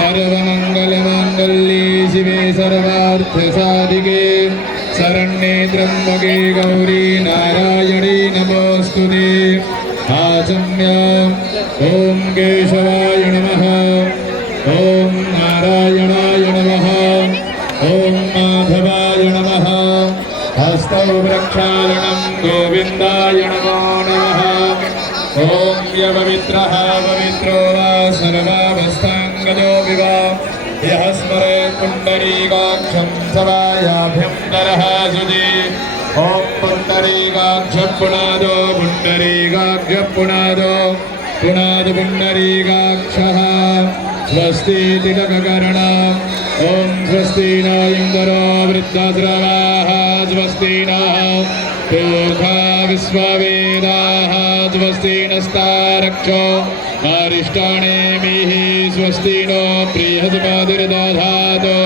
सर्वमङ्गलमाङ्गल्ये शिवे सर्वार्थसाधिके शरण्ये त्र्यम्बके गौरी नारायणी नमोऽस्तुते। आचम्य ॐ केशवाय नमः, ॐ नारायणाय नमः, ॐ माधवाय नमः। हस्तौ प्रक्षालनं गोविन्दाय नमो नमः। ॐ यपवित्रः पवित्रो वा सर्वावस्थाङ्गतो विवा यः स्मरेत् पुण्डरीकाक्षं सवायाभ्यन्तरः सुधि। ॐ पुण्डरीकाक्षपुनादो पुण्डरीकाक्षपुनादो पुनादो पुण्डरीकाक्षः। स्वस्ति तिलककर्ण। ॐ स्वस्ति न इन्द्रो वृद्धस्रवाः, स्वस्ति नः पूर्वा विश्ववेदाः, स्वस्ति नस्तारक्षो अरिष्टानेमिः, स्वस्ति नो बृहस्पतिर्दधातु।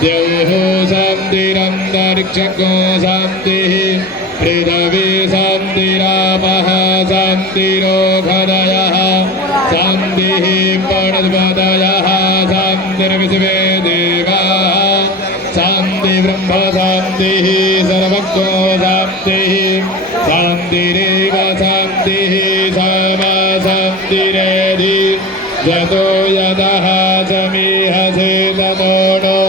द्यौः शान्तिरन्तरिक्षको शान्तिः, पृथिवी शान्तिरापः शान्तिरोषधयः, शान्तिः वनस्पतयः, शान्तिर्विश्वे देवाः, शान्ति ब्रह्म शान्तिः, सर्वज्ञो शान्तिः, शान्तिरेव शान्तिः, सामा शान्तिरेधि। यतो यतः समीहसे तमोनो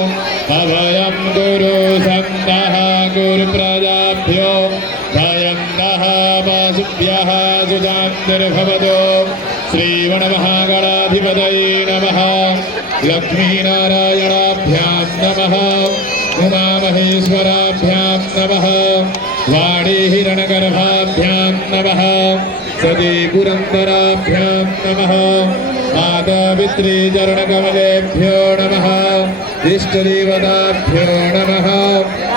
अभयं कुरु सन्तः गुरुप्रजाभ्यो भयन्तः वासुभ्यः सुशान्तिर्भवतु। श्रीगणमहागणाधिपतये नमः। लक्ष्मीनारायणाभ्यां नमः। उमामहेश्वराभ्यां नमः। वाणीहिरणगर्भाभ्यां नमः। सती पुरन्दराभ्यां नमः। मातापितृचरणकमलेभ्यो नमः। इष्टदेवताभ्यो नमः।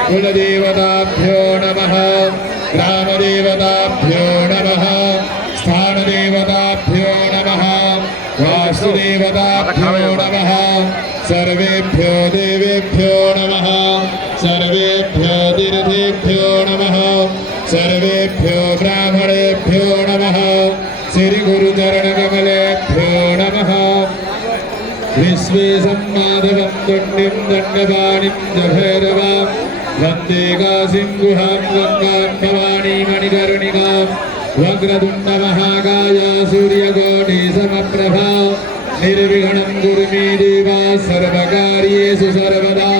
कुलदेवताभ्यो नमः। ग्रामदेवताभ्यो नमः। स्थानदेवताभ्यो नमः। वास्तुदेवताभ्यो नमः। सर्वेभ्यो देवेभ्यो नमः। सर्वेभ्यो तीर्थेभ्यो नमः। सर्वेभ्यो ब्राह्मणेभ्यो नमः। श्रीगुरुचरणकमलेभ्यो नमः। विश्वेशं माधवं दण्डिं दण्डपाणिं जभैरवां वन्दे काशीं गुहां गङ्गां भवानीं मणिकर्णिकां। वक्रतुण्डमहाकाय सूर्यकोटिसमप्रभा निर्विघ्नं कुरु मे देव सर्वकार्येषु सर्वदा।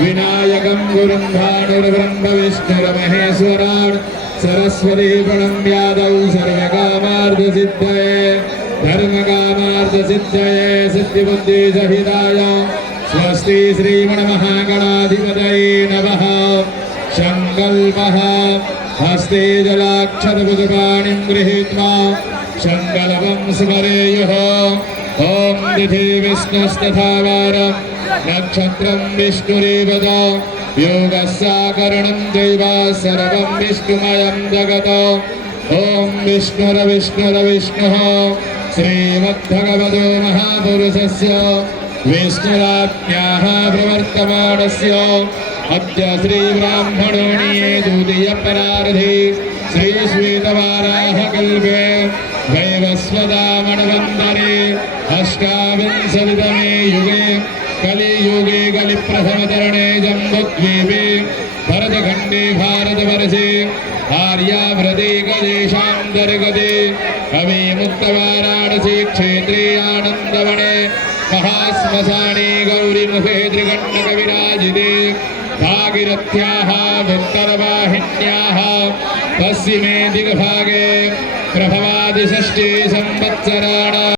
विनायकं गुरुं भानुर्ब्रह्म विष्णुर्महेश्वरान् सरस्वती प्रणम्यादौ सर्वकामार्थसिद्धये धर्मकामार्थसिद्धये सिद्धिबुद्धिसहिताय स्वस्ति श्रीगणमहागणाधिपतये नमः। सङ्कल्पः हस्ते जलाक्षरपुष्पाणिं गृहीत्वा सङ्कल्पं स्मरेयुः। ॐ तिथि विष्णुस्तथा वारं नक्षत्रं विष्णुरेव च योगस्याकरणं दैव सर्वं विष्णुमयं जगत्। ॐ विष्णुर्विष्णुर्विष्णुः श्रीमद्भगवतो महापुरुषस्य विष्णुराज्ञाः प्रवर्तमानस्य अद्य श्रीब्राह्मणोणीये द्वितीयपरार्धे श्रीश्वेतवाराहकल्पे वैवस्वतामणवन्तरे अष्टाविंशतितमे युगे कलियुगे कलिप्रथमचरणे जम्बुद्वीपे भरतखण्डे भारतवर्षे आर्याव्रते गदेशान्तर्गते अविमुक्तवाराणसी क्षेत्रे आनन्दवने महाश्मशाने गौरीमुखे त्रिकण्डकविराजिते भागीरथ्याः उत्तरवाहिन्याः पश्चिमे दिग्भागे प्रभवादिषष्टि संवत्सराणाम्